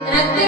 And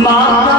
Mom.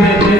Amen.